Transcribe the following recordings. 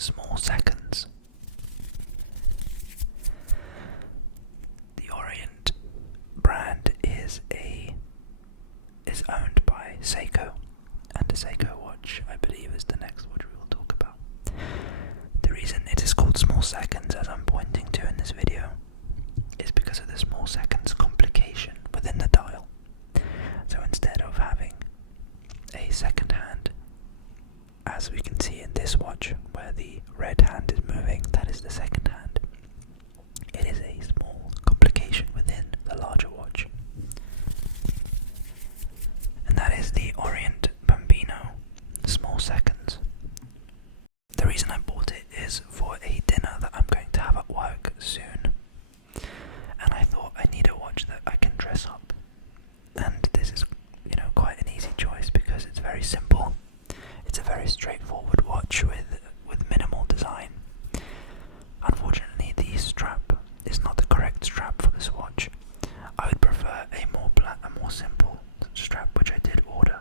Smallseconds. The Orient brand is owned by Seiko, and the Seiko watch, I believe, is the next watch we will talk about. The reason it is called Smallseconds, as I'm pointing to in this video, is because of the Smallseconds complication within the dial. So instead of having a second hand, as we can see in this watch, where the red hand is moving, that is the second hand. It is a small complication within the larger watch. And that is the Orient Bambino Smallseconds. The reason I bought it is for a dinner that I'm going to have at work soon. And I thought I need a watch that I can dress up. And this is, quite an easy choice because it's very simple. It's a very straightforward watch with minimal design. Unfortunately, the strap is not the correct strap for this watch. I would prefer a more simple strap, which I did order.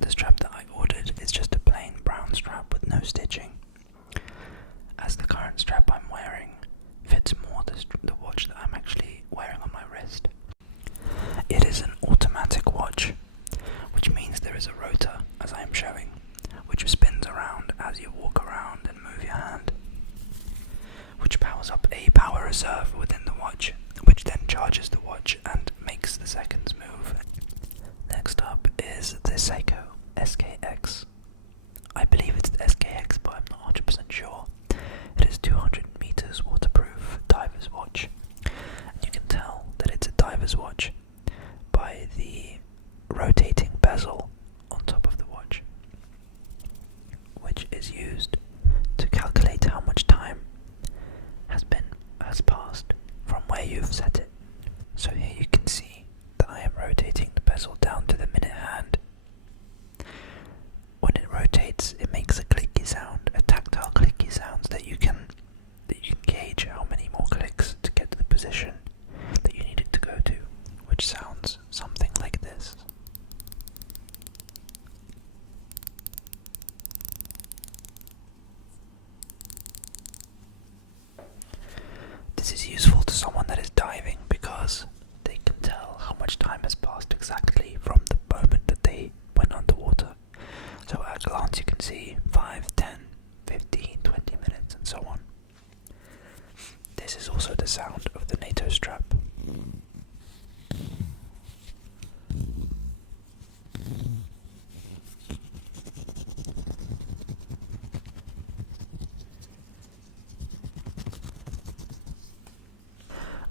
The strap that I ordered is just a plain brown strap with no stitching, as the current strap I'm wearing fits more the watch that I'm actually wearing on my wrist. It is an automatic watch, which means there is a rotor, as I am showing, which spins around as you walk around and move your hand, which powers up a power reserve within the watch, which then charges the watch and makes the seconds move. Next up is the Seiko SKX. I believe it's the SKX, but I'm not 100% sure. It is 200 meters waterproof diver's watch. And you can tell that it's a diver's watch by the rotating bezel on top of the watch, which is used to calculate how much time has passed from where you've set it. So here you can see that I am rotating the bezel down to the minute hand. When it rotates, it makes a clicky sound, a tactile clicky sound, that you can gauge how many more clicks to get to the position that you need it to go to, which sounds something like this. This is useful to someone that is diving because they can tell how much time has passed exactly from the moment that they went underwater. So at a glance you can see 5, 10, 15, 20 minutes and so on. This is also the sound of the NATO strap.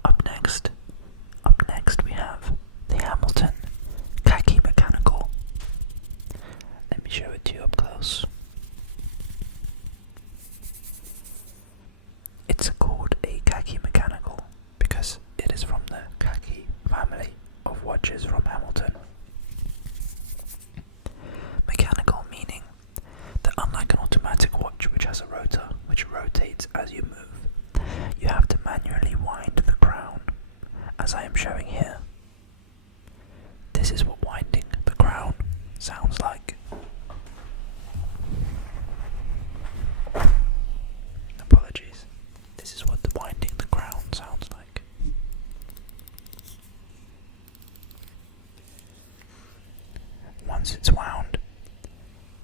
Up next we have the Hamilton Khaki mechanical. Let me show it to you up close. It's called a Khaki mechanical because it is from the Khaki family of watches from Hamilton. Mechanical meaning that unlike an automatic watch which has a rotor which rotates as you move, you have to manually wind the crown, as I am showing here. This is what winding the crown sounds like. Apologies. This is what the winding the crown sounds like. Once it's wound,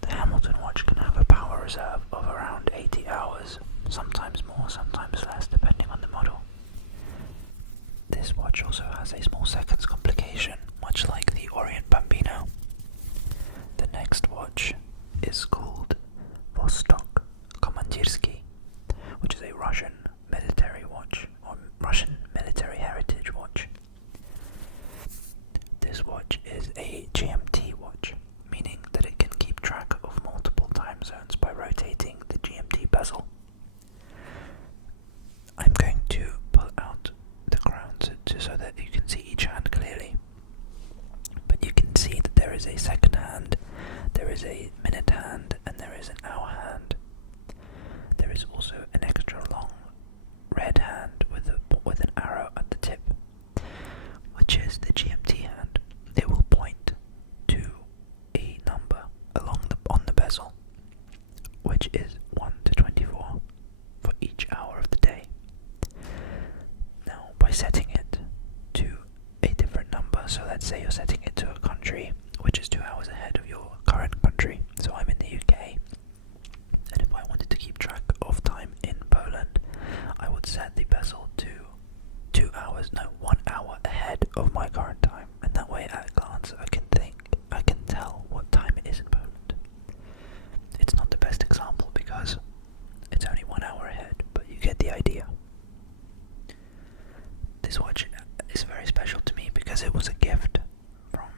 the Hamilton watch can have a power reserve of around 80 hours, sometimes more, sometimes less, depending on the model. This watch also has a Smallseconds complication, much like the Orient Bambino. The next watch is called Vostok Komandirsky, which is a Russian military watch, or Russian military heritage watch. This watch is a GMT watch, meaning that it can keep track of multiple time zones by rotating the GMT bezel. I'm going to pull out the crown so that you can see each hand clearly. But you can see that there is a second hand, there is a minute hand, and there is an hour hand. There is also an extra long red hand with an arrow at the tip, which is the GMT hand. It will point to a number on the bezel, which is 1 say you're setting it to a country which is 2 hours ahead of your current country. So I'm in the UK, and if I wanted to keep track of time in Poland, I would set the bezel to 1 hour ahead of my current time, and that way at a glance I can tell what time it is in Poland. It's not the best example because it's only 1 hour ahead, but you get the idea. This watch is very special to me because it was a gift from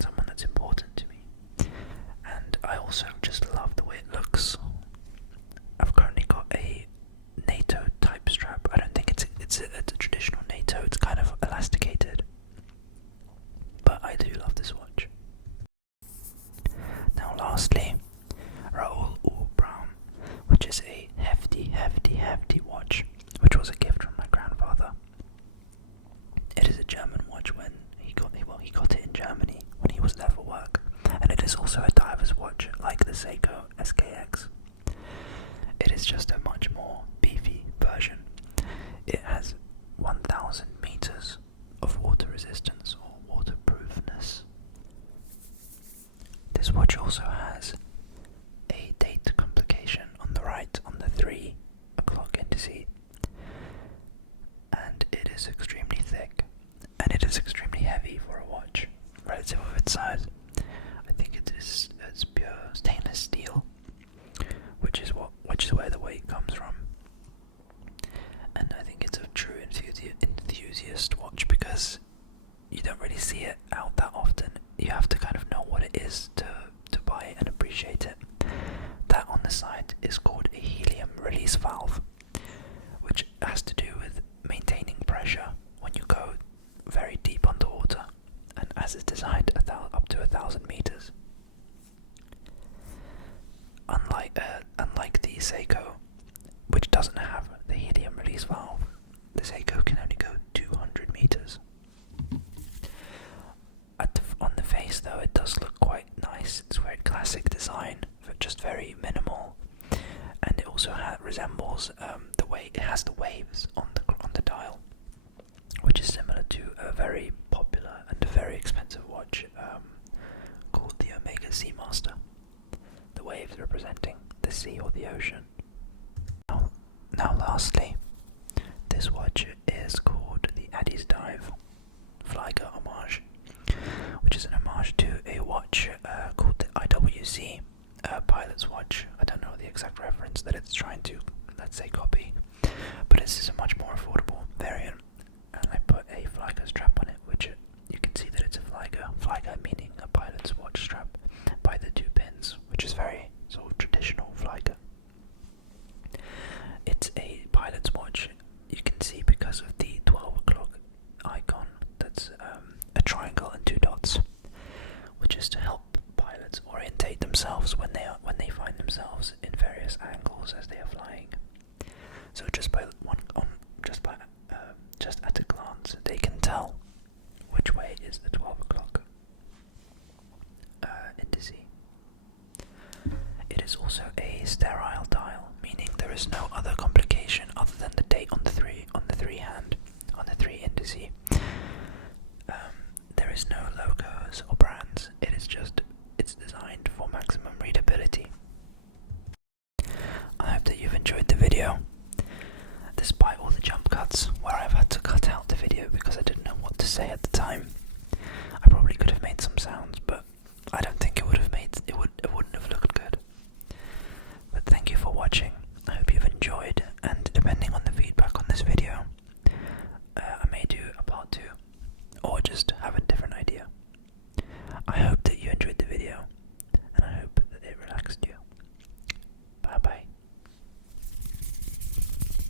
someone that's important to me, and I also just love the way it looks. I've currently got a NATO type strap. I don't think it's a traditional NATO, it's kind of elasticated, but I do love this watch. Now lastly, Raoul Brown, which is a hefty watch, which was a gift from my grandfather. It is a German watch when he got it in Germany when he was there for work, and it is also a diver's watch like the Seiko SKX. It is just a much more beefy version. It has 1000 meters of water resistance or waterproofness. This watch also has a date complication on the right on the 3 o'clock indice, and it is extremely thick, and it is extremely heavy for a watch relative of its size. I think it's pure stainless steel, which is where the weight comes from. And I think it's a true enthusiast watch because you don't really see it out that often. You have to kind of know what it is to buy it and appreciate it. That on the side is called a helium release valve, which has to do with maintaining pressure when you go very deep underwater, and as it's designed up to 1000 meters. Unlike the Seiko, which doesn't have the helium release valve, the Seiko can only go 200 meters. On the face though, it does look quite nice. It's very classic design, but just very minimal, and it also resembles the way it has the waves on the dial, which is similar to a very popular and very expensive watch called the Omega Seamaster. The waves representing the sea or the ocean. Now lastly, this watch is called the Addis Dive Flieger Homage, which is an homage to a watch called the IWC pilot's watch. I don't know the exact reference that it's trying to, let's say, copy, but this is a much more affordable variant, and I put a Flieger strap on it, which you can see that it's a Flieger meaning a pilot's watch strap, by the 2 pins, which is very sort of traditional Flieger. It's a pilot's watch, you can see because of the 12 o'clock icon that's a triangle and 2 dots, which is to help pilots orientate themselves when they find themselves in various angles as they are flying. So just at a glance, they can tell which way is the 12 o'clock indice. It is also a sterile dial, meaning there is no other complication other than the date on the 3 indice. There is no logos or brands. It's designed for maximum readability. I hope that you've enjoyed the video. Despite all the jump cuts where I've had to cut out the video because I didn't know what to say at the time, I probably could have made some sounds, but I don't think it wouldn't have looked good. But thank you for watching.